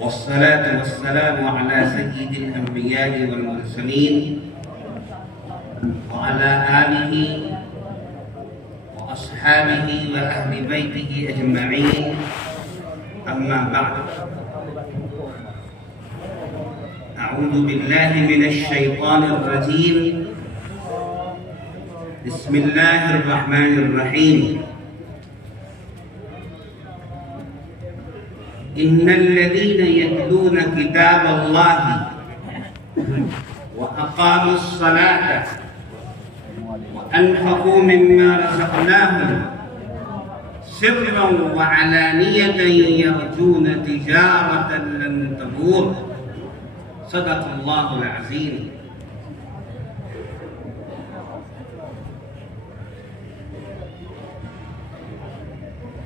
والصلاة والسلام على سيد الأنبياء والمرسلين وعلى آله وأصحابه وأهل بيته أجمعين، أما بعد. أعوذ بالله من الشيطان الرجيم. بسم الله الرحمن الرحيم. إن الذين يتلون كتاب الله وأقاموا الصلاة وأنفقوا مما رزقناهم سرا وعلانية يرجون تجارة لن تبور. صدق الله العظيم.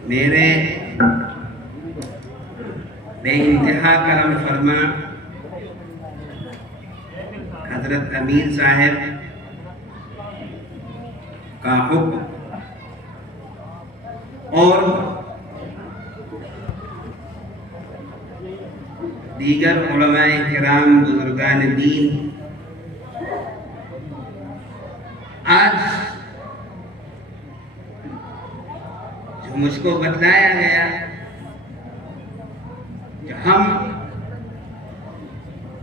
میرے بے انتہا کرم فرما حضرت امیر صاحب کا حکم اور دیگر علماء کرام بزرگان دین آج جو مجھ کو بتلایا گیا کہ ہم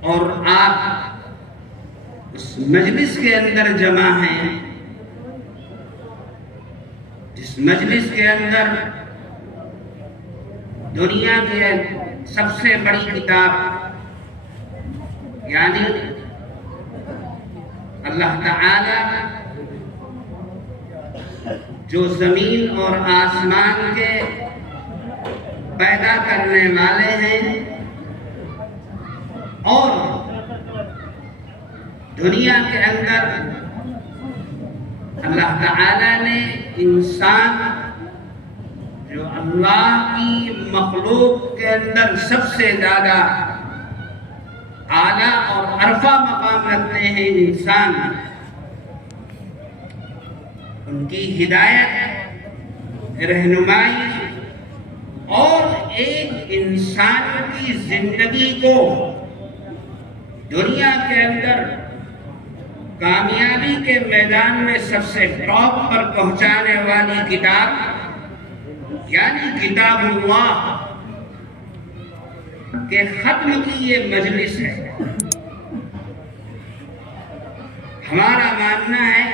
اور آپ اس مجلس کے اندر جمع ہیں جس مجلس کے اندر دنیا کی سب سے بڑی کتاب یعنی اللہ تعالی جو زمین اور آسمان کے پیدا کرنے والے ہیں اور دنیا کے اندر اللہ تعالی نے انسان جو اللہ کی مخلوق کے اندر سب سے زیادہ اعلیٰ اور عرفہ مقام رکھتے ہیں انسان، ان کی ہدایت، رہنمائی اور ایک انسان کی زندگی کو دنیا کے اندر کامیابی کے میدان میں سب سے ٹاپ پر پہنچانے والی کتاب یعنی کتاب اللہ کے ختم کی یہ مجلس ہے۔ ہمارا ماننا ہے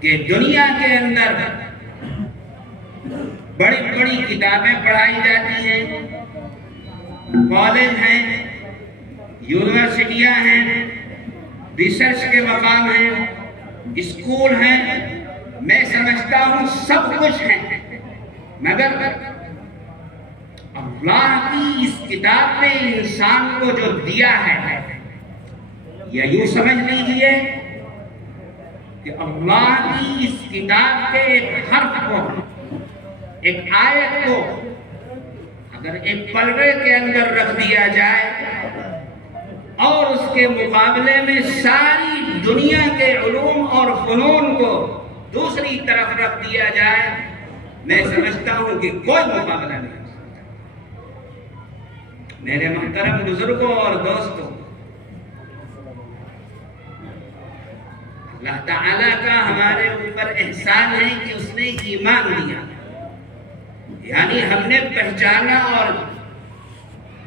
کہ دنیا کے اندر بڑی بڑی کتابیں پڑھائی جاتی ہیں، کالج ہیں، یونیورسٹیاں ہیں، ریسرچ کے مقام ہیں، اسکول ہیں، میں سمجھتا ہوں سب کچھ ہے، مگر اللہ کی اس کتاب نے انسان کو جو دیا ہے یا یوں سمجھ لیجئے کہ اللہ کی اس کتاب کے ایک حرف کو، ایک آیت کو اگر ایک پلڑے کے اندر رکھ دیا جائے اور اس کے مقابلے میں ساری دنیا کے علوم اور فنون کو دوسری طرف رکھ دیا جائے، میں سمجھتا ہوں کہ کوئی مقابلہ نہیں ہو سکتا۔ میرے محترم بزرگوں اور دوستوں، اللہ تعالیٰ کا ہمارے اوپر احسان ہے کہ اس نے ایمان دیا، یعنی ہم نے پہچانا اور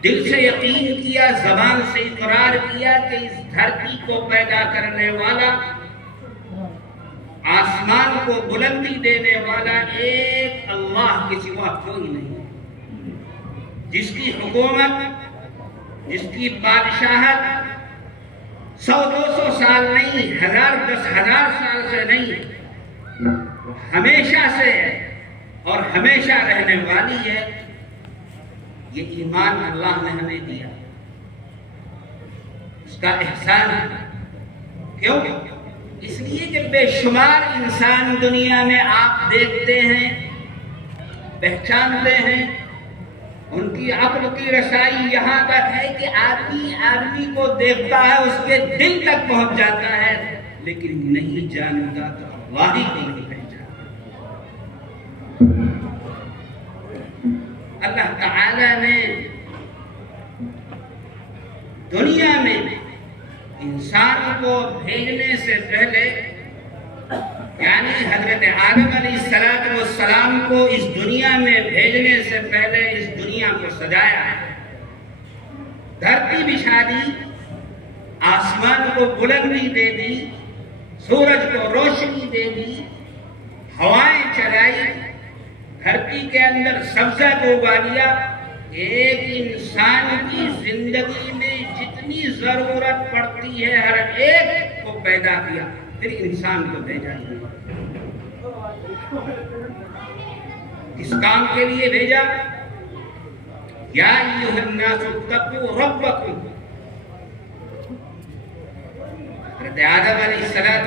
دل سے یقین کیا، زبان سے اقرار کیا کہ اس دھرتی کو پیدا کرنے والا، آسمان کو بلندی دینے والا ایک اللہ کے سوا کوئی نہیں، جس کی حکومت، جس کی بادشاہت 100-200 سال نہیں، 1000-10,000 سال سے نہیں، وہ ہمیشہ سے اور ہمیشہ رہنے والی ہے۔ یہ ایمان اللہ نے ہمیں دیا، اس کا احسان ہے۔ کیوں؟ اس لیے کہ بے شمار انسان دنیا میں آپ دیکھتے ہیں، پہچانتے ہیں، ان کی عقل کی رسائی یہاں تک ہے کہ آدمی کو دیکھتا ہے، اس کے دل تک پہنچ جاتا ہے، لیکن نہیں جانتا تو اللہ ہی کو نہیں پہچانتا۔ اللہ تعالی نے دنیا میں انسان کو بھیجنے سے پہلے، یعنی حضرت آدم علیہ السلام کو اس دنیا میں بھیجنے سے پہلے اس دنیا کو سجایا، دھرتی بچھا دی، آسمان کو بلندی دے دی، سورج کو روشنی دے دی، ہوائیں چلائی، دھرتی کے اندر سبزہ کو اگا لیا۔ ایک انسان کی زندگی میں جتنی ضرورت پڑتی ہے ہر ایک کو پیدا کیا، پھر انسان کو بھیجا۔ کس کام کے لیے بھیجا؟ یا ایھا الناس اتقوا ربکم۔ حضرت آدم علیہ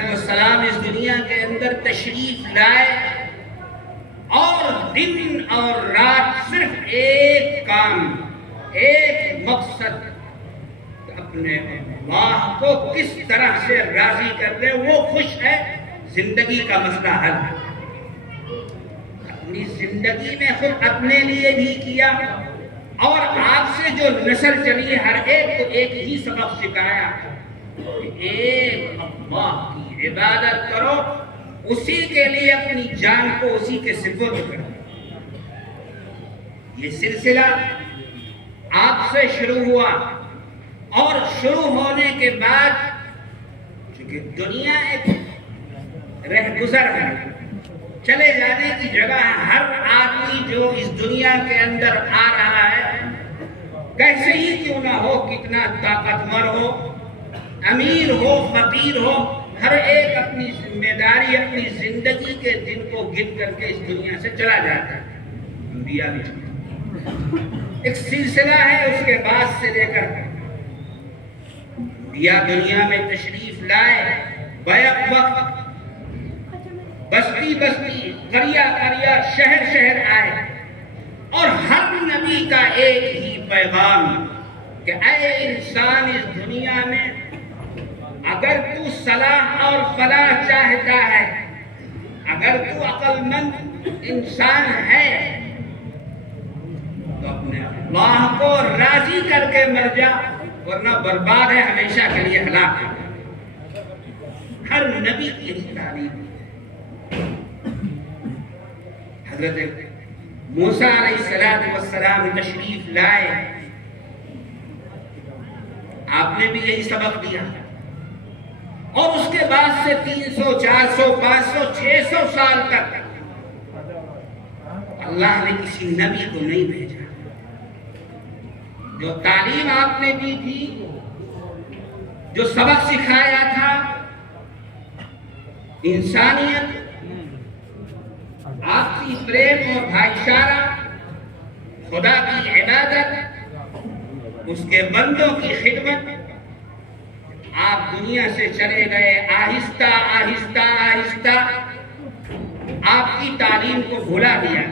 السلام اس دنیا کے اندر تشریف لائے اور دن اور رات صرف ایک کام، ایک مقصد، اپنے اللہ کو کس طرح سے راضی کر لے، وہ خوش ہے، زندگی کا مسئلہ حل ہے۔ اپنی زندگی میں خود اپنے لیے بھی کیا اور آپ سے جو نسل چلی ہر ایک کو ایک ہی سبق سکھایا کہ ایک اللہ کی عبادت کرو، اسی کے لیے اپنی جان کو اسی کے سپرد کرو۔ یہ سلسلہ آپ سے شروع ہوا اور شروع ہونے کے بعد چونکہ دنیا ایک رہ گزر ہے، چلے جانے کی جگہ ہے، ہر آدمی جو اس دنیا کے اندر آ رہا ہے، کیسے ہی کیوں نہ ہو، کتنا طاقتور ہو، امیر ہو، فقیر ہو، ہر ایک اپنی ذمہ داری، اپنی زندگی کے دن کو گن کر کے اس دنیا سے چلا جاتا ہے۔ انبیاء بھی ایک سلسلہ ہے، اس کے بعد سے لے کر انبیاء دنیا میں تشریف لائے، بیک وقت بستی بستی، قریہ قریہ، شہر شہر آئے، اور ہر نبی کا ایک ہی پیغام کہ اے انسان، اس دنیا میں اگر تو صلاح اور فلاح چاہتا ہے، اگر تو عقل مند انسان ہے تو اپنے اللہ کو راضی کر کے مر جا، ورنہ برباد ہے، ہمیشہ کے لیے ہلاک ہے۔ ہر نبی کی تعلیم۔ حضرت موسیٰ علیہ السلام تشریف لائے، آپ نے بھی یہی سبق دیا، اور اس کے بعد سے 300 400 500 600 سال تک اللہ نے کسی نبی کو نہیں بھیجا۔ جو تعلیم آپ نے دی تھی، جو سبق سکھایا تھا، انسانیت، آپسی پریم اور بھائی چارہ، خدا کی عبادت، اس کے بندوں کی خدمت، آپ دنیا سے چلے گئے، آہستہ آہستہ آہستہ آپ کی تعلیم کو بھلا دیا۔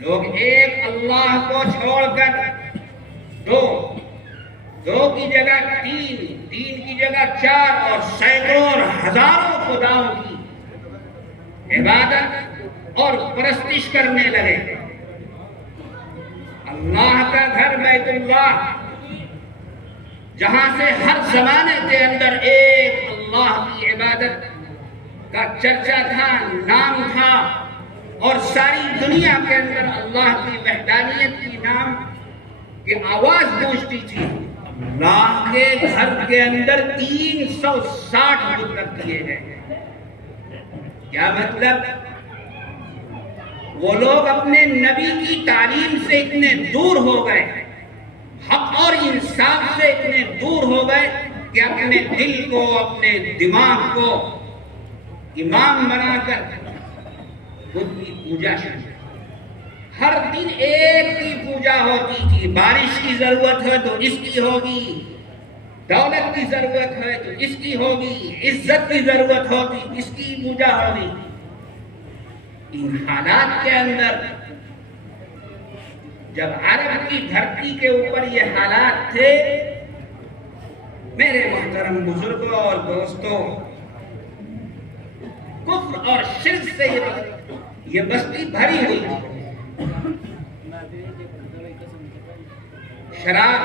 لوگ ایک اللہ کو چھوڑ کر دو کی جگہ تین کی جگہ 4 اور سینکڑوں اور ہزاروں خداؤں کی عبادت اور پرستش کرنے لگے۔ اللہ کا گھر بیت اللہ، جہاں سے ہر زمانے کے اندر ایک اللہ کی عبادت کا چرچا تھا، نام تھا، اور ساری دنیا کے اندر اللہ کی وحدانیت کی نام کی آواز گونجتی تھی۔ اللہ کے گھر کے اندر 360 بت رکھ دیے گئے۔ کیا مطلب؟ وہ لوگ اپنے نبی کی تعلیم سے اتنے دور ہو گئے، حق اور انصاف سے اتنے دور ہو گئے کہ اپنے دل کو، اپنے دماغ کو امام بنا کر بدھ کی پوجا شروع۔ ہر دن ایک کی پوجا ہوتی تھی، بارش کی ضرورت ہے تو اس کی ہوگی، دولت کی ضرورت ہے تو اس کی ہوگی، عزت کی ضرورت ہوگی اس کی پوجا ہوگی۔ ان حالات کے اندر جب عرب کی دھرتی کے اوپر یہ حالات تھے، میرے محترم بزرگوں اور دوستوں، کفر اور شرک سے یہ بستی بھری ہوئی تھی۔ شراب،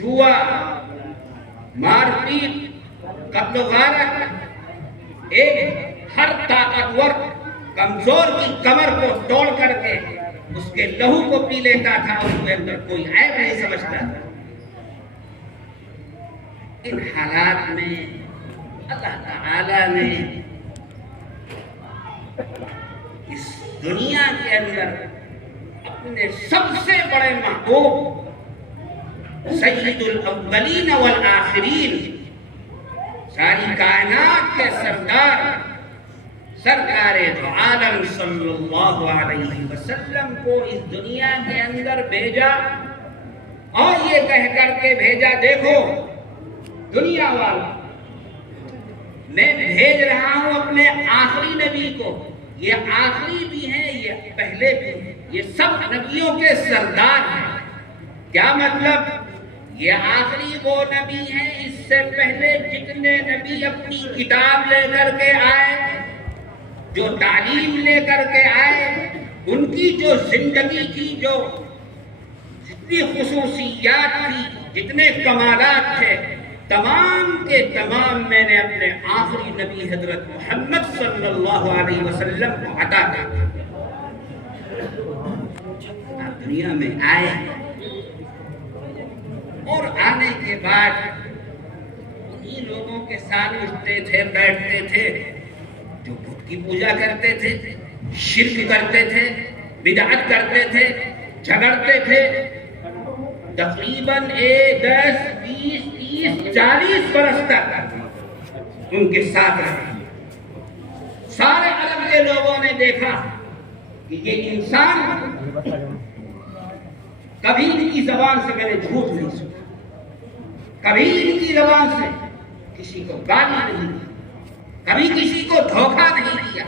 جوا، مار پیٹ، قتل و غارت، ایک ہر طاقتور کمزور کی کمر کو توڑ کر کے اس کے لہو کو پی لیتا تھا اور اس کے اندر کوئی عیب نہیں سمجھتا تھا۔ ان حالات میں اللہ تعالی نے اس دنیا کے اندر اپنے سب سے بڑے محبوب سید الاولین والآخرین، ساری کائنات کے سردار سرکار دو عالم صلی اللہ علیہ وسلم کو اس دنیا کے اندر بھیجا، اور یہ کہہ کر کے بھیجا، دیکھو دنیا والا، میں بھیج رہا ہوں اپنے آخری نبی کو، یہ آخری بھی ہیں، یہ پہلے بھی ہیں، یہ سب نبیوں کے سردار ہیں۔ کیا مطلب؟ یہ آخری وہ نبی ہیں، اس سے پہلے جتنے نبی اپنی کتاب لے کر کے آئے، جو تعلیم لے کر کے آئے، ان کی جو زندگی تھی، جو جتنی خصوصیات تھی، جتنے کمالات تھے، تمام کے تمام میں نے اپنے آخری نبی حضرت محمد صلی اللہ علیہ وسلم کو عطا کیا۔ آپ دنیا میں آئے اور آنے کے بعد انہی لوگوں کے ساتھ اٹھتے تھے، بیٹھتے تھے جو بت کی پوجا کرتے تھے، شرک کرتے تھے، بدعت کرتے تھے، جھگڑتے تھے۔ تقریباً 10، 20، 30، 40 برس تک ان کے ساتھ رہے۔ سارے عالم کے لوگوں نے دیکھا کہ یہ انسان، کبھی ان کی زبان سے میں نے جھوٹ نہیں سنا، کبھی ان کی زبان سے کسی کو گالی نہیں دی، کبھی کسی کو دھوکہ نہیں دیا،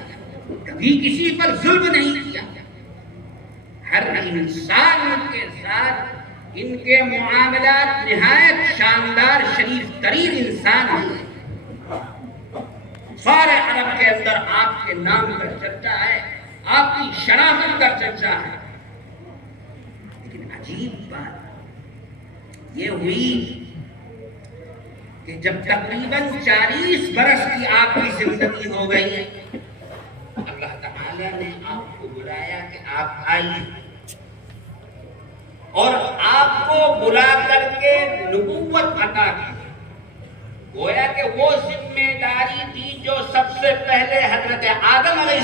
کبھی کسی پر ظلم نہیں کیا۔ ہر انسان کے ساتھ ان کے معاملات نہایت شاندار، شریف ترین انسان ہیں۔ سارے عرب کے اندر آپ کے نام کا چرچا ہے، آپ کی شناخت کا چرچا ہے۔ لیکن عجیب بات یہ ہوئی کہ جب تقریباً 40 برس کی آپ کی زندگی ہو گئی، اللہ تعالیٰ نے آپ کو بلایا کہ آپ آئیے، اور آپ کو بلا کر کے نبوت عطا کی۔ گویا کہ وہ ذمہ داری تھی جو سب سے پہلے حضرت آدم علیہ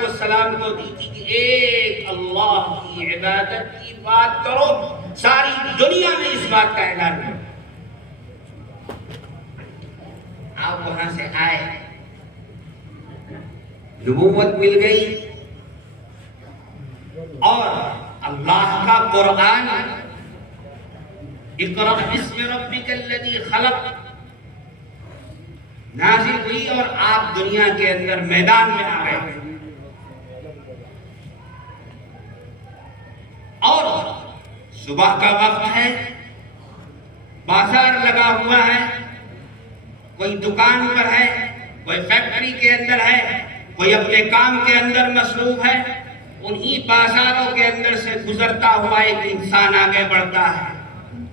السلام کو دی تھی کہ ایک اللہ کی عبادت کی بات کرو، ساری دنیا میں اس بات کا اعلان کرو۔ آپ وہاں سے آئے، نبوت مل گئی، اور اللہ کا قرآن اقرأ بسم ربک الذی خلق نازل ہوئی، اور آپ دنیا کے اندر میدان میں آ گئے۔ اور صبح کا وقت ہے، بازار لگا ہوا ہے، کوئی دکان پر ہے، کوئی فیکٹری کے اندر ہے، کوئی اپنے کام کے اندر مصروف ہے۔ انہی بازاروں کے اندر سے گزرتا ہوا ایک انسان آگے بڑھتا ہے،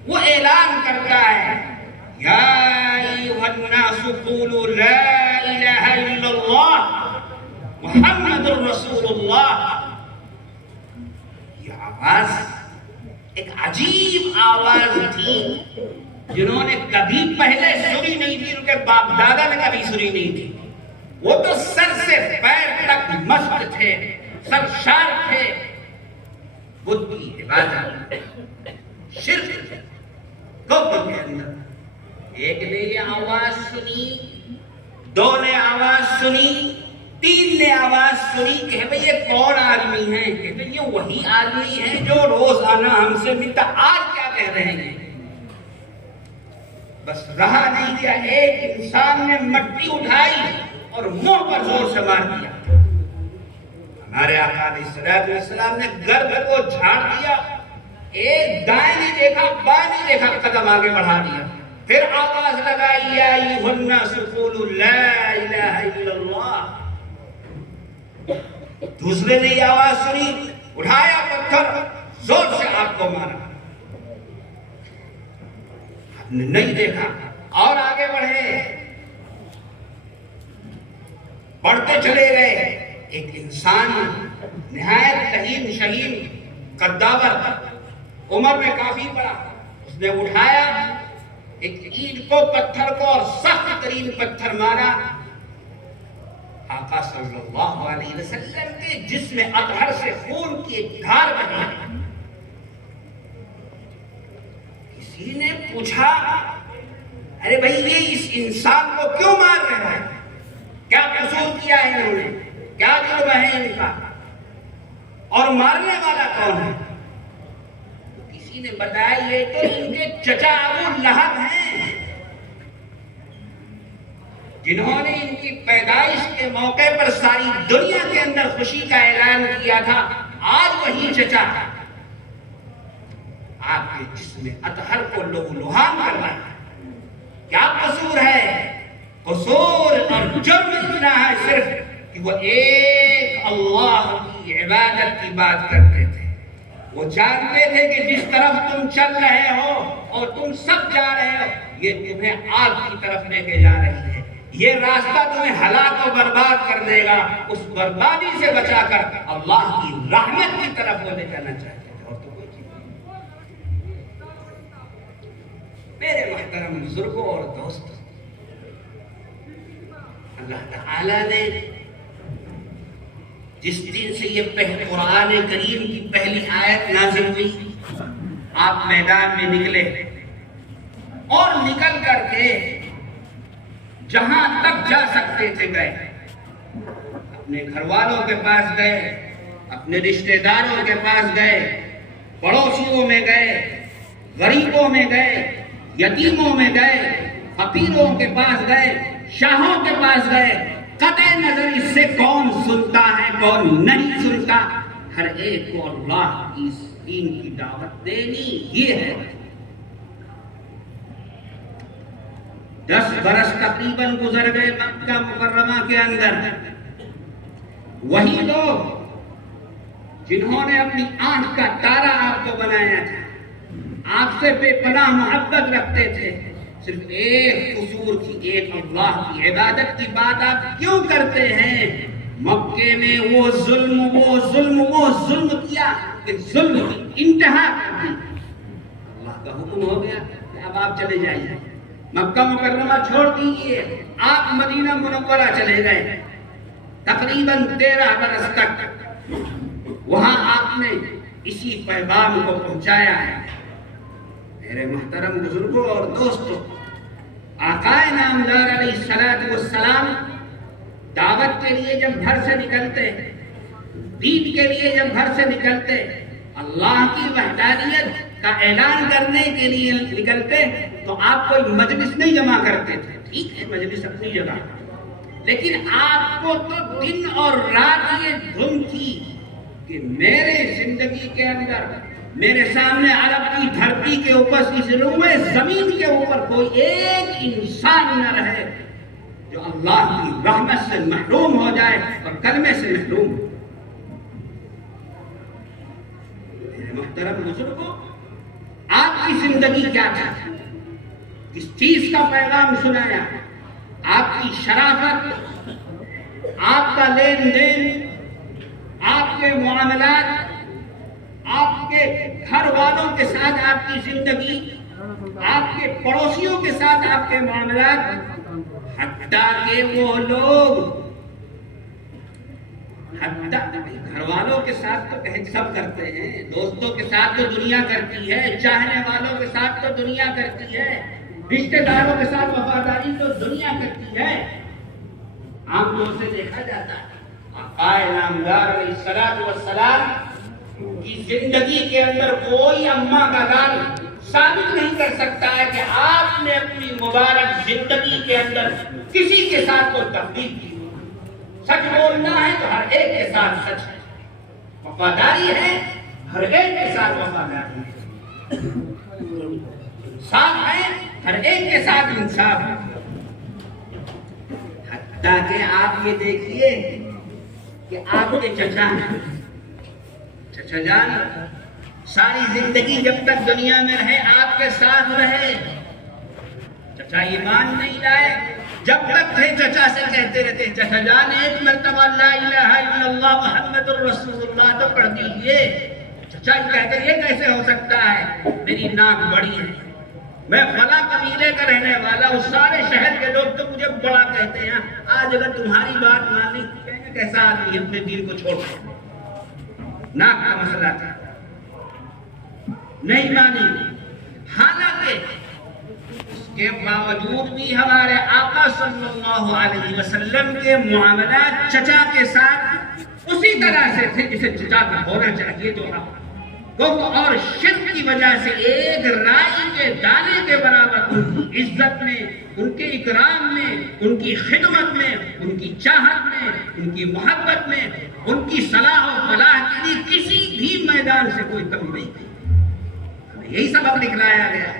وہ اعلان کرتا ہے، یا ایھا الناس قولوا لا الہ الا اللہ محمد رسول اللہ۔ یہ آواز ایک عجیب آواز تھی، جنہوں نے کبھی پہلے سنی نہیں تھی، ان کے باپ دادا نے کبھی سنی نہیں تھی۔ وہ تو سر سے پیر تک مست تھے، سرشار تھے، بدھ کی عبادت، شرک کفر کے اندر۔ ایک نے یہ آواز سنی، دو نے آواز سنی، تین نے آواز سنی کہ بھئی یہ کون آدمی ہے؟ کہ بھئی یہ وہی آدمی ہے جو روزانہ ہم سے ملتا، آج کیا کہہ رہے ہیں؟ بس رہا نہیں گیا، ایک انسان نے مٹی اٹھائی اور منہ پر زور سے مار دیا۔ ہمارے آقا علیہ السلام نے گرد کو جھاڑ دیا، ایک دائیں نہیں دیکھا، بائیں نہیں دیکھا، قدم آگے بڑھا دیا۔ پھر آواز لگائی، یا ایھا الناس قولوا لا الہ الا اللہ۔ دوسرے نے یہ آواز سنی، اٹھایا پتھر، زور سے آپ کو مارا۔ نہیں دیکھا. اور آگے بڑھتے چلے گئے. ایک انسان نہایت لہیم شہیم قداور عمر میں کافی بڑا، اس نے اٹھایا ایک اینٹ کو، پتھر کو، اور سخت ترین پتھر مارا. آقا صلی اللہ علیہ وسلم کے جسم اطہر سے خون کی ایک دھار بہی. کسی نے پوچھا ارے بھائی یہ اس انسان کو کیوں مار رہا ہے؟ کیا قصور کیا ہے انہوں نے؟ کیا جرم ہے ان کا؟ اور مارنے والا کون ہے؟ کسی نے بتایا یہ تو ان کے چچا ابو لہب ہیں، جنہوں نے ان کی پیدائش کے موقع پر ساری دنیا کے اندر خوشی کا اعلان کیا تھا. آج وہی چچا آپ کے جسم اطہر کو لہو لہان کر رہا ہے. کیا قصور ہے؟ قصور اور جرم اتنا ہے صرف کہ وہ ایک اللہ کی عبادت کی بات کرتے تھے. وہ جانتے تھے کہ جس طرف تم چل رہے ہو اور تم سب جا رہے ہو، یہ تمہیں آگ کی طرف لے کے جا رہی ہے. یہ راستہ تمہیں ہلاک و برباد کر دے گا. اس بربادی سے بچا کر اللہ کی رحمت کی طرف وہ لے جانا چاہتے تھے. اور تو کوئی چیز نہیں. میرے محترم بزرگوں اور دوستوں، اللہ تعالیٰ نے جس دن سے یہ قرآن کریم کی پہلی آیت نازل ہوئی، آپ میدان میں نکلے اور نکل کر کے جہاں تک جا سکتے تھے گئے. اپنے گھر والوں کے پاس گئے، اپنے رشتہ داروں کے پاس گئے، پڑوسیوں میں گئے، غریبوں میں گئے، یتیموں میں گئے، فقیروں کے پاس گئے، شاہوں کے پاس گئے. قطع نظر اس سے کون سنتا ہے کون نہیں سنتا، ہر ایک کو اللہ کی دین کی دعوت دینی. یہ ہے 10 برس تقریباً گزر گئے مکہ مکرمہ کے اندر. وہی لوگ جنہوں نے اپنی آنکھ کا تارا آپ کو بنایا تھا، آپ سے بے پناہ محبت رکھتے تھے، صرف ایک قصور کی، ایک اللہ کی عبادت کی بات آپ کیوں کرتے ہیں؟ مکے میں وہ ظلم کیا کہ ظلم کی انتہا کر دی. اللہ کا حکم ہو گیا کہ اب آپ چلے جائیے، مکہ مکرمہ چھوڑ دیجیے. آپ مدینہ منورہ چلے گئے. تقریباً 13 برس تک وہاں آپ نے اسی پیغام کو پہنچایا ہے. میرے محترم بزرگوں اور دوستوں، آقا نامدار علیہ الصلوۃ والسلام دعوت کے لیے جب گھر سے نکلتے، دین کے لیے جب گھر سے نکلتے، اللہ کی وحدانیت کا اعلان کرنے کے لیے نکلتے، تو آپ کوئی مجلس نہیں جمع کرتے تھے. ٹھیک ہے، مجلس اپنی جگہ، لیکن آپ کو تو دن اور رات یہ دھن تھی کہ میرے زندگی کے اندر، میرے سامنے عرب کی دھرتی کے اوپر، اس روئے زمین کے اوپر کوئی ایک انسان نہ رہے جو اللہ کی رحمت سے محروم ہو جائے اور کلمے سے محروم. میرے محترم بزرگوں، آپ کی زندگی کیا تھا؟ کس چیز کا پیغام سنایا؟ آپ کی شرافت، آپ کا لین دین، آپ کے معاملات، آپ کے گھر والوں کے ساتھ آپ کی زندگی، آپ کے پڑوسیوں کے ساتھ آپ کے معاملات، حتیٰ کہ وہ لوگ، گھر والوں کے ساتھ تو سب کرتے ہیں، دوستوں کے ساتھ تو دنیا کرتی ہے، چاہنے والوں کے ساتھ تو دنیا کرتی ہے، رشتہ داروں کے ساتھ وفاداری تو دنیا کرتی ہے. عام طور سے دیکھا جاتا ہے آقا نامدار علیہ الصلوۃ والسلام کی زندگی کے اندر کوئی اماں کا دال ثابت نہیں کر سکتا ہے کہ آپ نے اپنی مبارک زندگی کے اندر کسی کے ساتھ کوئی تفریق کی. سچ بولنا ہے تو ہر ایک کے ساتھ سچ ہے، وفاداری ہے ہر ایک کے ساتھ وفاداری ہے، انصاف ہے ہر ایک کے ساتھ انصاف ہے. حتیٰ کہ آپ یہ دیکھیے کہ آپ کے چچا جان ساری زندگی جب تک دنیا میں رہے آپ کے ساتھ رہے، چچا ایمان نہیں لائے، جب تک تھے چچا سے کہتے رہتے چچا جان ایک مرتبہ لا الہ الا اللہ محمد الرسول اللہ تو پڑھ دیجئے۔ چچا کہتے یہ کیسے ہو سکتا ہے، میری ناک بڑی ہے، میں فلاں قبیلے کا رہنے والا ہوں، سارے شہر کے لوگ تو مجھے بڑا کہتے ہیں، آج اگر تمہاری بات مانی کہیں کیسا آدمی اپنے دین کو چھوڑ دے۔ ناک کا مسئلہ تھا، نہیں مانی۔ حالانکہ اس کے باوجود بھی ہمارے آقا صلی اللہ علیہ وسلم کے معاملات چچا کے ساتھ اسی طرح سے تھے جسے چچا کا ہونا چاہیے، جو کفر اور شرک کی وجہ سے ایک رائی کے دانے کے برابر ان کی عزت میں، ان کے اکرام میں، ان کی خدمت میں، ان کی چاہت میں، ان کی محبت میں، ان کی صلاح و فلاح کے لیے کسی بھی میدان سے کوئی کمی نہیں تھی۔ یہی سبق نکلایا گیا۔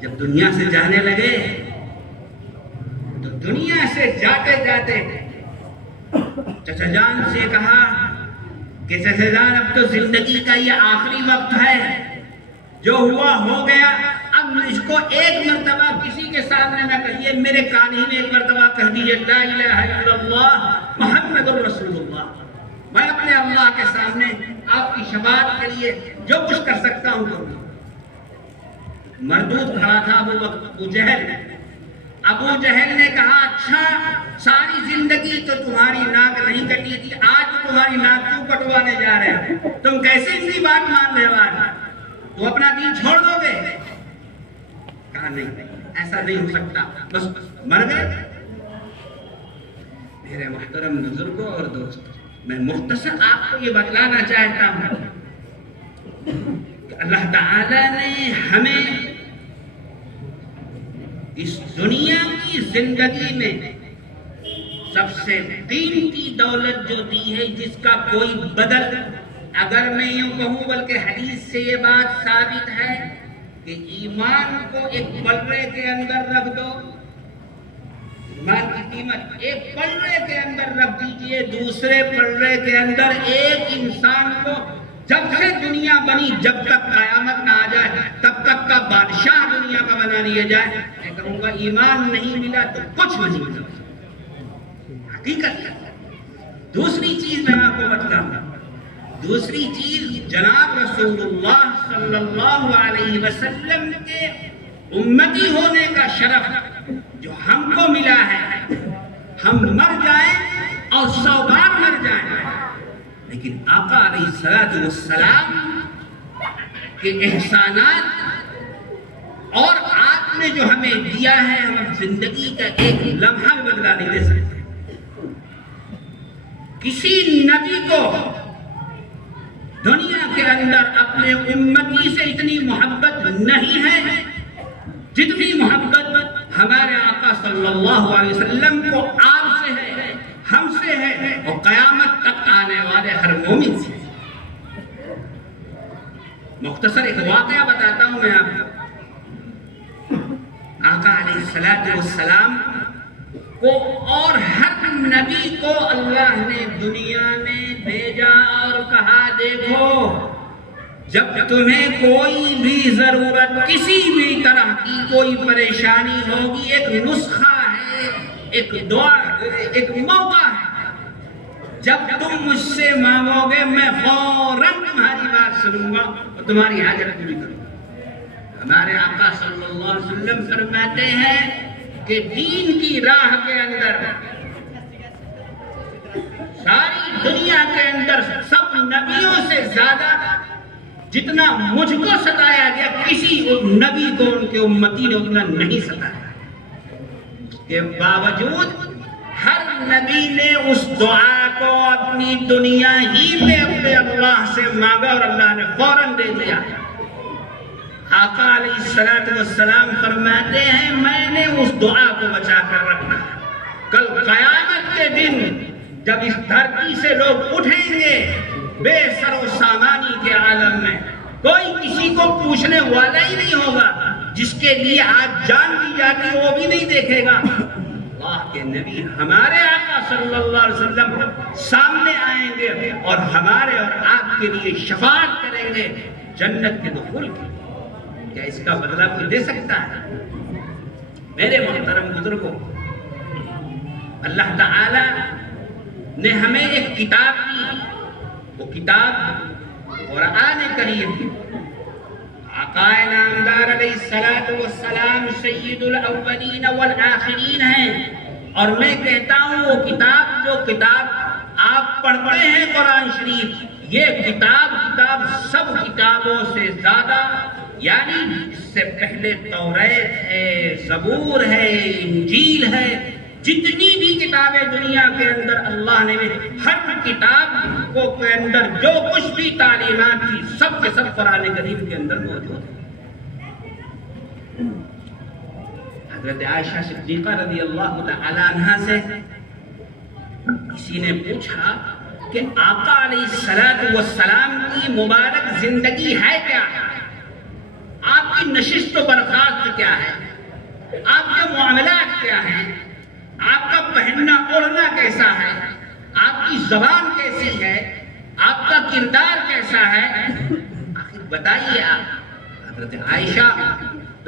جب دنیا سے جانے لگے تو دنیا سے جاتے جاتے چچا جان سے کہا کہ چچا جان اب تو زندگی کا یہ آخری وقت ہے، جو ہوا ہو گیا، اب اس کو ایک مرتبہ کسی کے سامنے نہ کہیے، میرے کان ہی میں ایک مرتبہ کہہ دیجئے لا الہ الا اللہ محمد الرسول اللہ۔ میں اپنے اللہ کے سامنے آپ کی شفاعت کے لیے جو کچھ کر سکتا ہوں کروں۔ مردود کھڑا تھا ابو جہل۔ ابو جہل نے کہا اچھا ساری زندگی تو تمہاری ناک نہیں کٹی تھی، آج تمہاری ناک کیوں کٹوانے جا رہے ہیں؟ تم کیسے اتنی بات مان رہے ہو؟ تو اپنا دین چھوڑ دو گے؟ کہا نہیں ایسا نہیں ہو سکتا، بس مر گئے۔ میرے محترم بزرگوں اور دوستوں، میں مختصر آپ کو یہ بتلانا چاہتا ہوں کہ اللہ تعالی نے ہمیں اس دنیا کی زندگی میں سب سے قیمتی دولت جو دی ہے، جس کا کوئی بدل، اگر میں یوں کہوں بلکہ حدیث سے یہ بات ثابت ہے کہ ایمان کو ایک پلڑے کے اندر رکھ دو، ایمان کی قیمت ایک پلڑے کے اندر رکھ دیجئے، دوسرے پلڑے کے اندر ایک انسان کو جب سے دنیا بنی جب تک قیامت نہ آ جائے تب تک کا بادشاہ دنیا کا بنا لیا جائے، میں کہوں گا ایمان نہیں ملا تو کچھ نہیں ملا، حقیقت ہے۔ دوسری چیز میں آپ کو بتلاؤں گا، دوسری چیز جناب رسول اللہ صلی اللہ علیہ وسلم کے امتی ہونے کا شرف جو ہم کو ملا ہے، ہم مر جائیں اور 100 بار مر جائیں لیکن آقا علیہ السلام کے احسانات اور آپ نے جو ہمیں دیا ہے، ہم زندگی کا ایک لمحہ بھی بدلا نہیں دے سکتے۔ کسی نبی کو دنیا کے اندر اپنے امتی سے اتنی محبت نہیں ہے جتنی محبت ہمارے آقا صلی اللہ علیہ وسلم کو آپ سے ہے، ہم سے ہے اور قیامت تک آنے والے ہر مومن سے۔ مختصر ایک واقعہ بتاتا ہوں میں آپ کو۔ آقا علیہ السلام کو اور ہر نبی کو اللہ نے دنیا میں بھیجا اور کہا دیکھو جب تمہیں کوئی بھی ضرورت، کسی بھی طرح کی کوئی پریشانی ہوگی، ایک نسخہ ہے، ایک دعا، ایک موقع ہے، جب تم مجھ سے مانگو گے میں فوراً تمہاری بات سنوں گا اور تمہاری حاجت پوری کروں گا۔ ہمارے آقا صلی اللہ علیہ وسلم فرماتے ہیں کہ دین کی راہ کے اندر ساری دنیا کے اندر سب نبیوں سے زیادہ جتنا مجھ کو ستایا گیا کسی نبی کو ان کے امتی نے اتنا نہیں ستایا۔ اس کے باوجود ہر نبی نے اس دعا کو اپنی دنیا ہی میں اپنے اللہ سے مانگا اور اللہ نے فوراً دے دیا۔ آقا علیہ السلام فرماتے ہیں میں نے اس دعا کو بچا کر رکھنا ہے، کل قیامت کے دن جب اس دھرتی سے لوگ اٹھیں گے بے سر و سامانی کے عالم میں، کوئی کسی کو پوچھنے والا ہی نہیں ہوگا، جس کے لیے آج جان دی جاتی وہ بھی نہیں دیکھے گا۔ اللہ کے نبی ہمارے آقا صلی اللہ علیہ وسلم سامنے آئیں گے اور ہمارے اور آپ کے لیے شفاعت کریں گے جنت کے دخول کی۔ کیا اس کا بدلہ کوئی دے سکتا ہے؟ میرے محترم بزرگوں، اللہ تعالی نے ہمیں ایک کتاب دی، وہ کتاب قرآن کریم۔ آقا نامدار علیہ الصلوۃ والسلام سید الاولین والآخرین ہیں، اور میں کہتا ہوں وہ کتاب آپ پڑھتے ہیں قرآن شریف، یہ کتاب سب کتابوں سے زیادہ، یعنی اس سے پہلے توریت ہے، زبور ہے، انجیل ہے، جتنی بھی کتابیں دنیا کے اندر اللہ نے ہر کتاب کو کے اندر جو کچھ بھی تعلیمات تھی سب کے سب قرآن کریم کے اندر موجود ہے۔ حضرت عائشہ صدیقہ رضی اللہ تعالی عنہا سے کسی نے پوچھا کہ آقا علیہ الصلوۃ والسلام کی مبارک زندگی ہے کیا؟ آپ کی نشست و برخاست کیا ہے؟ آپ کے معاملات کیا ہیں؟ آپ کا پہننا اوڑھنا کیسا ہے؟ آپ کی زبان کیسی ہے؟ آپ کا کردار کیسا ہے؟ آخر بتائیے آپ۔ حضرت عائشہ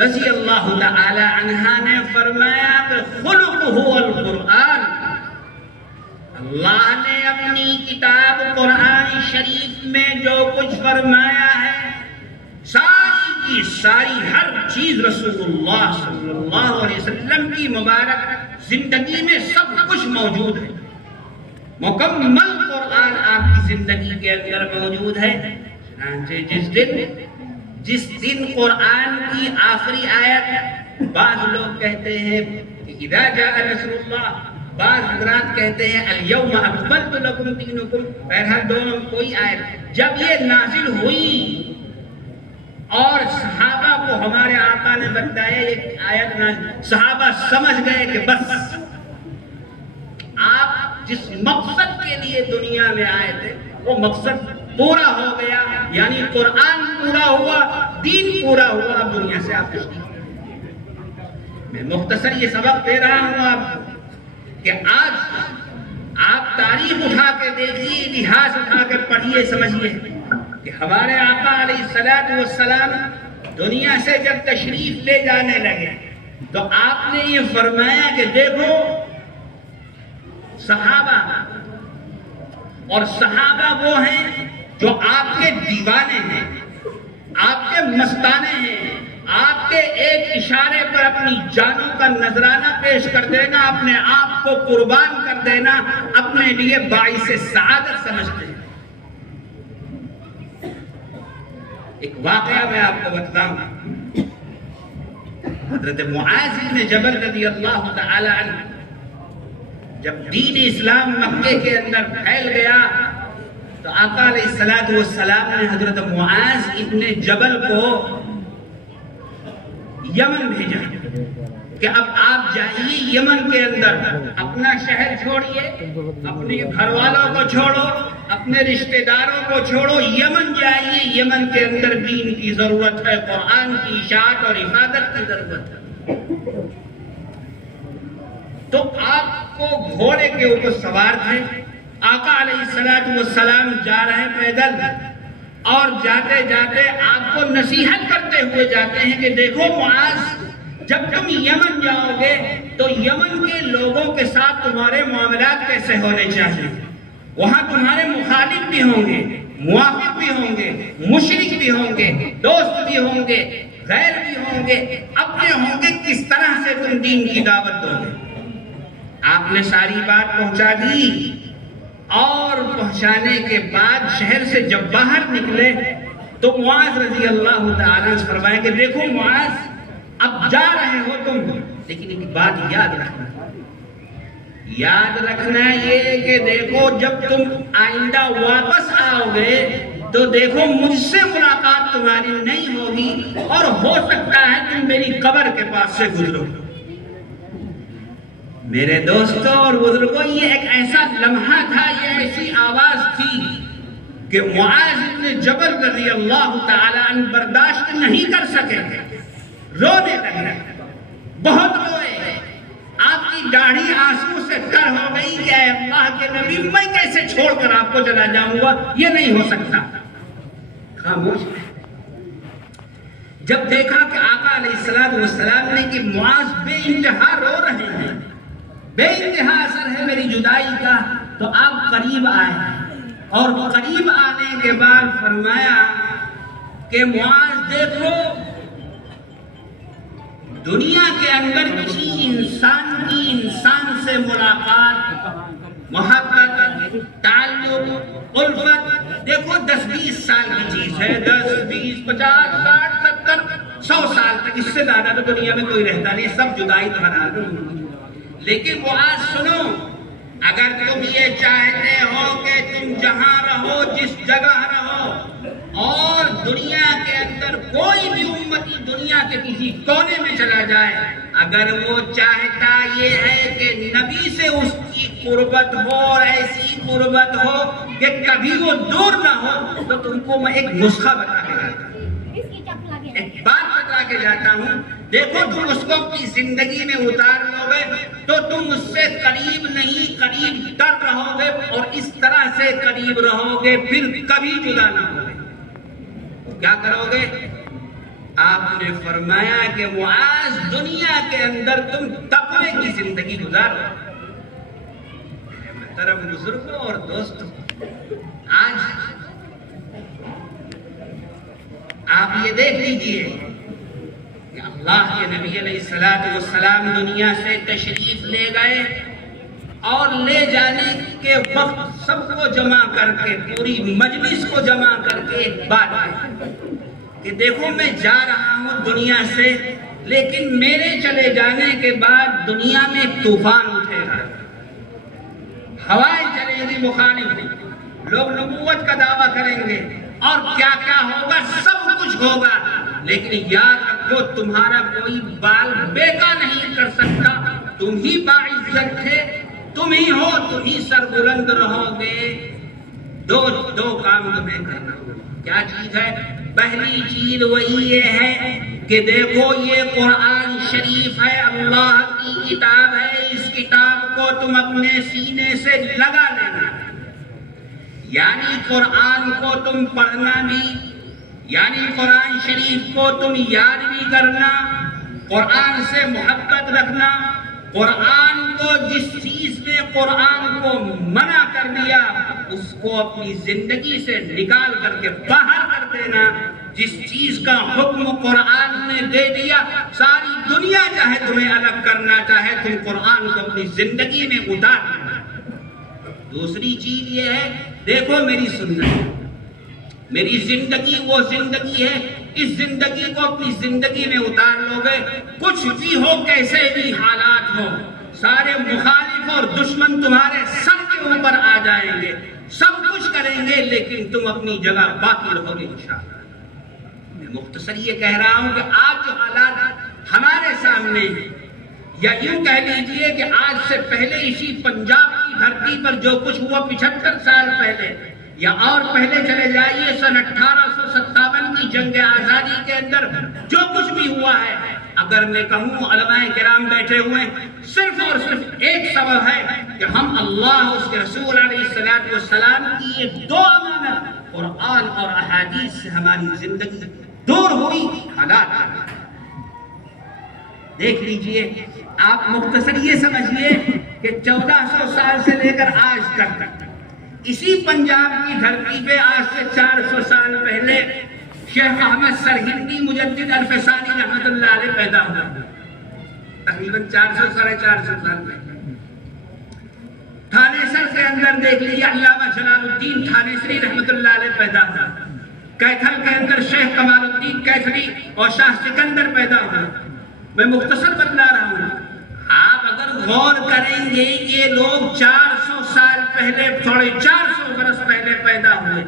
رضی اللہ تعالی عنہا نے فرمایا کہ خلقہ القرآن، اللہ نے اپنی کتاب قرآن شریف میں جو کچھ فرمایا ہے ساری کی ساری ہر چیز رسول اللہ صلی اللہ علیہ وسلم کی مبارک زندگی میں سب کچھ موجود ہے، مکمل قرآن آپ کی زندگی کے اندر موجود ہے۔ چنانچہ جس دن قرآن کی آخری آیت، بعض لوگ کہتے ہیں کہ اذا جاء نصر اللہ، بعض حضرات کہتے ہیں الیوم اکملت لکم دینکم، بہرحال دونوں کوئی آیت جب یہ نازل ہوئی اور صحابہ کو ہمارے آقا نے بتایا یہ آیت نازل، صحابہ سمجھ گئے کہ بس آپ جس مقصد کے لیے دنیا میں آئے تھے وہ مقصد پورا ہو گیا، یعنی قرآن پورا ہوا، دین پورا ہوا، اب دنیا سے آپ تشریف۔ میں مختصر یہ سبق دے رہا ہوں آپ کو کہ آج آپ تاریخ اٹھا کے دیکھیے، اتہاس اٹھا کے پڑھیے، سمجھیے کہ ہمارے آقا علیہ الصلوۃ والسلام دنیا سے جب تشریف لے جانے لگے تو آپ نے یہ فرمایا کہ دیکھو صحابہ، اور صحابہ وہ ہیں جو آپ کے دیوانے ہیں، آپ کے مستانے ہیں، آپ کے ایک اشارے پر اپنی جانوں کا نذرانہ پیش کر دینا، اپنے آپ کو قربان کر دینا اپنے لیے باعث سعادت سمجھتے ہیں۔ ایک واقعہ میں آپ کو بتاؤں، حضرت معاذ بن جبل رضی اللہ تعالی عنہ جب دین اسلام مکے کے اندر پھیل گیا تو آقا علیہ الصلوۃ والسلام نے حضرت معاذ ابن جبل کو یمن بھیجا کہ اب آپ جائیے یمن کے اندر، اپنا شہر چھوڑیے، اپنے گھر والوں کو چھوڑو، اپنے رشتہ داروں کو چھوڑو، یمن جائیے، یمن کے اندر دین کی ضرورت ہے، قرآن کی اشاعت اور حفاظت کی ضرورت ہے۔ تو آپ کو گھوڑے کے اوپر سوار تھے، آقا علیہ الصلوۃ والسلام جا رہے پیدل، اور جاتے جاتے آپ کو نصیحت کرتے ہوئے جاتے ہیں کہ دیکھو معاذ، جب تم یمن جاؤ گے تو یمن کے لوگوں کے ساتھ تمہارے معاملات کیسے ہونے چاہیے، وہاں تمہارے مخالف بھی ہوں گے، موافق بھی ہوں گے، مشرک بھی ہوں گے، دوست بھی ہوں گے، غیر بھی ہوں گے، اپنے ہوں گے، کس طرح سے تم دین کی دعوت دو گے۔ آپ نے ساری بات پہنچا دی، اور پہنچانے کے بعد شہر سے جب باہر نکلے تو معاذ رضی اللہ تعالیٰ سے فرمایا کہ دیکھو معاذ، اب جا رہے ہو تم، لیکن ایک بات یاد رکھنا یہ کہ دیکھو جب تم آئندہ واپس آؤ گے تو دیکھو مجھ سے ملاقات تمہاری نہیں ہوگی، اور ہو سکتا ہے تم میری قبر کے پاس سے گزرو۔ میرے دوستوں اور بزرگوں، یہ ایک ایسا لمحہ تھا، یہ ایسی آواز تھی کہ معاذ بن جبل رضی اللہ تعالی عنہ برداشت نہیں کر سکے، رونے لگے، بہت روئے، آپ کی داڑھی آنسو سے تر ہو گئی کہ اے اللہ کے نبی، میں کیسے چھوڑ کر آپ کو چلا جاؤں گا، یہ نہیں ہو سکتا۔ خاموش۔ جب دیکھا کہ آقا علیہ السلام نے کہ معاذ بے انتہا رو رہے ہیں، بے انتہا اثر ہے میری جدائی کا، تو آپ قریب آئے، اور قریب آنے کے بعد فرمایا کہ معاذ دیکھو، دنیا کے اندر کسی انسان کی انسان سے ملاقات، محبت، تعلق، الفت، دیکھو 10-20 سال کی چیز ہے، 10، 20، 50، 60، 70، 100 سال تک، اس سے زیادہ تو دنیا میں کوئی رہتا نہیں، سب جدائی تو ہر حال میں ہوگی۔ لیکن معاذ سنو، اگر تم یہ چاہتے ہو کہ تم جہاں رہو، جس جگہ رہو، اور دنیا کے اندر کوئی بھی امتی دنیا کے کسی کونے میں چلا جائے، اگر وہ چاہتا یہ ہے کہ نبی سے اس کی قربت ہو اور ایسی قربت ہو کہ کبھی وہ دور نہ ہو، تو تم کو میں ایک نسخہ بتا کے جاتا ہوں، ایک بات بتا کے جاتا ہوں، دیکھو تم اس کو اپنی زندگی میں اتار لو گے تو تم اس سے قریب نہیں، قریب تر رہو گے، اور اس طرح سے قریب رہو گے، پھر کبھی جدا نہ ہو گے۔ کیا کرو گے؟ آپ نے فرمایا کہ معاذ دنیا کے اندر تم تقوی کی زندگی گزارو۔ محترم بزرگوں اور دوستوں، آج آپ یہ دیکھ لیجئے کہ اللہ کے نبی علیہ السلام دنیا سے تشریف لے گئے، اور لے جانے کے وقت سب کو جمع کر کے، پوری مجلس کو جمع کر کے ایک بات ہے کہ دیکھو میں جا رہا ہوں دنیا سے، لیکن میرے چلے جانے کے بعد دنیا میں طوفان اٹھے گا، ہوائیں چلیں گی مخالف، لوگ نبوت کا دعویٰ کریں گے، اور کیا کیا ہوگا، سب کچھ ہوگا، لیکن یاد رکھو تمہارا کوئی بال بیکا نہیں کر سکتا، تم ہی باعزت تھے، تم ہی ہو، تم ہی سربلند رہو گے۔ دو کام تمہیں کرنا ہوگا۔ کیا چیز ہے؟ پہلی چیز وہی یہ ہے کہ دیکھو یہ قرآن شریف ہے، اللہ کی کتاب ہے، اس کتاب کو تم اپنے سینے سے لگا لینا، یعنی قرآن کو تم پڑھنا بھی، یعنی قرآن شریف کو تم یاد بھی کرنا، قرآن سے محبت رکھنا، قرآن کو جس چیز نے قرآن کو منع کر دیا اس کو اپنی زندگی سے نکال کر کے باہر کر دینا، جس چیز کا حکم قرآن نے دے دیا، ساری دنیا چاہے تمہیں الگ کرنا چاہے، تم قرآن کو اپنی زندگی میں اتار دینا۔ دوسری چیز یہ ہے، دیکھو میری سنت، میری زندگی وہ زندگی ہے، اس زندگی کو اپنی زندگی میں اتار لو گے، کچھ بھی ہو، کیسے بھی حالات ہو، سارے مخالف اور دشمن تمہارے سر کے اوپر آ جائیں گے، سب کچھ کریں گے، لیکن تم اپنی جگہ باقی رہو گے انشاءاللہ۔ میں مختصر یہ کہہ رہا ہوں کہ آج جو حالات ہمارے سامنے ہیں، یا یوں کہہ لیجئے کہ آج سے پہلے اسی پنجاب کی دھرتی پر جو کچھ ہوا 75 سال پہلے، یا اور پہلے چلے جائیے سن 1857 کی جنگ آزادی کے اندر جو کچھ بھی ہوا ہے، اگر میں کہوں علماء کرام بیٹھے ہوئے، صرف اور صرف ایک سبب ہے کہ ہم اللہ اس کے رسول علیہ السلام کی یہ دو امانت قرآن اور احادیث سے ہماری زندگی دور ہوئی، حالات دیکھ لیجئے آپ، مختصر یہ سمجھئے کہ 1400 سال سے لے کر آج تک اسی پنجاب کی دھرتی پہ آج سے 400 سال پہلے شیخ احمد سرہندی مجدد الفسانی رحمت اللہ علیہ پیدا ہوا، تقریباً 400-450 سال پہلے۔ تھانے سر کے اندر دیکھ لیجیے علامہ جلال الدین تھانیسری رحمت اللہ علیہ پیدا ہوا، کیتھل کے اندر شیخ کمال الدین کیتھلی اور شاہ سکندر پیدا ہوا۔ میں مختصر بتلا رہا ہوں، آپ اگر غور کریں گے یہ لوگ 400 سال پہلے، 450 برس پہلے پیدا ہوئے،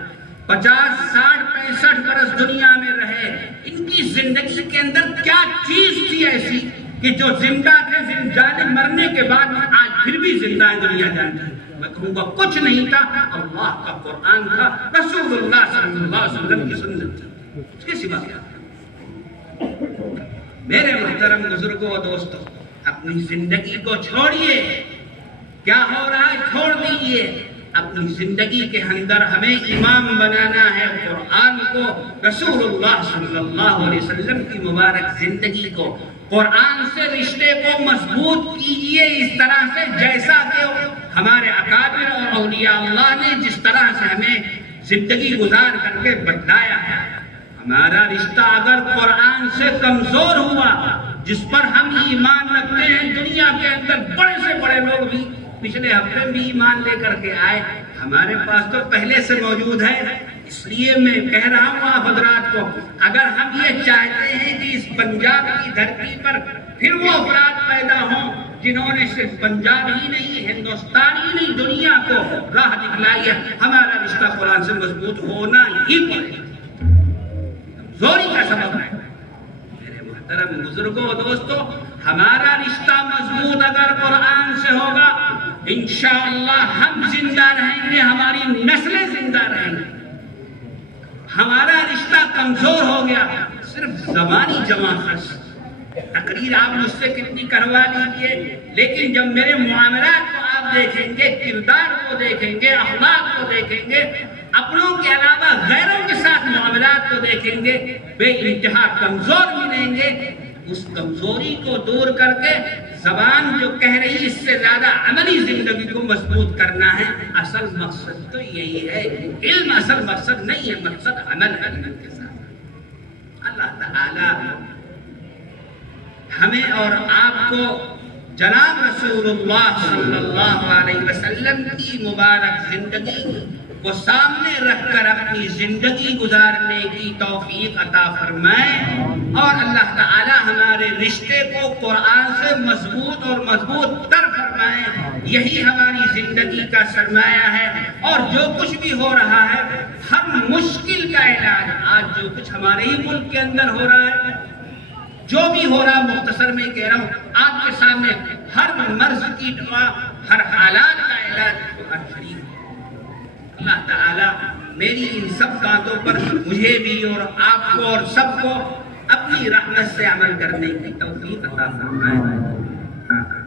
50، 60، 65 برس دنیا میں رہے، ان کی زندگی کے اندر کیا چیز تھی ایسی کہ جو زندہ تھے، جانے مرنے کے بعد آج پھر بھی زندہ ہے دنیا جانتی؟ میں کہوں گا کچھ نہیں تھا، اللہ کا قرآن تھا، رسول اللہ صلی اللہ علیہ وسلم کی سنت تھی، اس کے سوا کیا؟ میرے محترم بزرگوں اور دوستوں، اپنی زندگی کو چھوڑیے، کیا ہو رہا ہے چھوڑ دیجئے، اپنی زندگی کے اندر ہمیں امام بنانا ہے قرآن کو، رسول اللہ صلی اللہ علیہ وسلم کی مبارک زندگی کو۔ قرآن سے رشتے کو مضبوط کیجئے اس طرح سے جیسا کہ ہمارے اکابر اور اولیاء اللہ نے جس طرح سے ہمیں زندگی گزار کر کے بتلایا ہے۔ ہمارا رشتہ اگر قرآن سے کمزور ہوا، جس پر ہم ایمان رکھتے ہیں، دنیا کے اندر بڑے سے بڑے لوگ بھی پچھلے ہفتے بھی ایمان لے کر کے آئے، ہمارے پاس تو پہلے سے موجود ہے۔ اس لیے میں کہہ رہا ہوں آپ حضرات کو، اگر ہم یہ چاہتے ہیں کہ اس پنجاب کی دھرتی پر پھر وہ افراد پیدا ہوں جنہوں نے صرف پنجاب ہی نہیں، ہندوستان ہی نہیں، دنیا کو راہ دکھلائی ہے، ہمارا رشتہ قرآن سے مضبوط ہونا ہی پڑے گا۔ کمزوری کا سبب ہے میرے محترم بزرگوں دوستوں، ہمارا رشتہ مضبوط اگر قرآن سے ہوگا، انشاءاللہ ہم زندہ رہیں گے، ہماری نسلیں زندہ رہیں گی۔ ہمارا رشتہ کمزور ہو گیا، صرف زبانی جمع خرچ، تقریر آپ مجھ سے کتنی کروا لیجئے، لیکن جب میرے معاملات کو آپ دیکھیں گے، کردار کو دیکھیں گے، اخلاق کو دیکھیں گے، اپنوں کے علاوہ غیروں کے ساتھ معاملات کو دیکھیں گے، بے انتہا کمزور ملیں گے۔ اس کمزوری کو دور کر کے زبان جو کہہ رہی اس سے زیادہ عملی زندگی کو مضبوط کرنا ہے۔ اصل مقصد تو یہی ہے، علم اصل مقصد نہیں ہے، مقصد عمل ہے علم کے ساتھ۔ اللہ تعالی ہمیں اور آپ کو جناب رسول اللہ صلی اللہ علیہ وسلم کی مبارک زندگی کو سامنے رکھ کر اپنی زندگی گزارنے کی توفیق عطا فرمائے، اور اللہ تعالی ہمارے رشتے کو قرآن سے مضبوط اور مضبوط تر فرمائے۔ یہی ہماری زندگی کا سرمایہ ہے، اور جو کچھ بھی ہو رہا ہے، ہر مشکل کا علاج آج جو کچھ ہمارے ہی ملک کے اندر ہو رہا ہے، جو بھی ہو رہا، مختصر میں کہہ رہا ہوں آپ کے سامنے، ہر مرض کی دوا، ہر حالات کا علاج قرآن شریف۔ اللہ تعالی میری ان سب باتوں پر مجھے بھی اور آپ کو اور سب کو اپنی رحمت سے عمل کرنے کی توفیق عطا فرمائے۔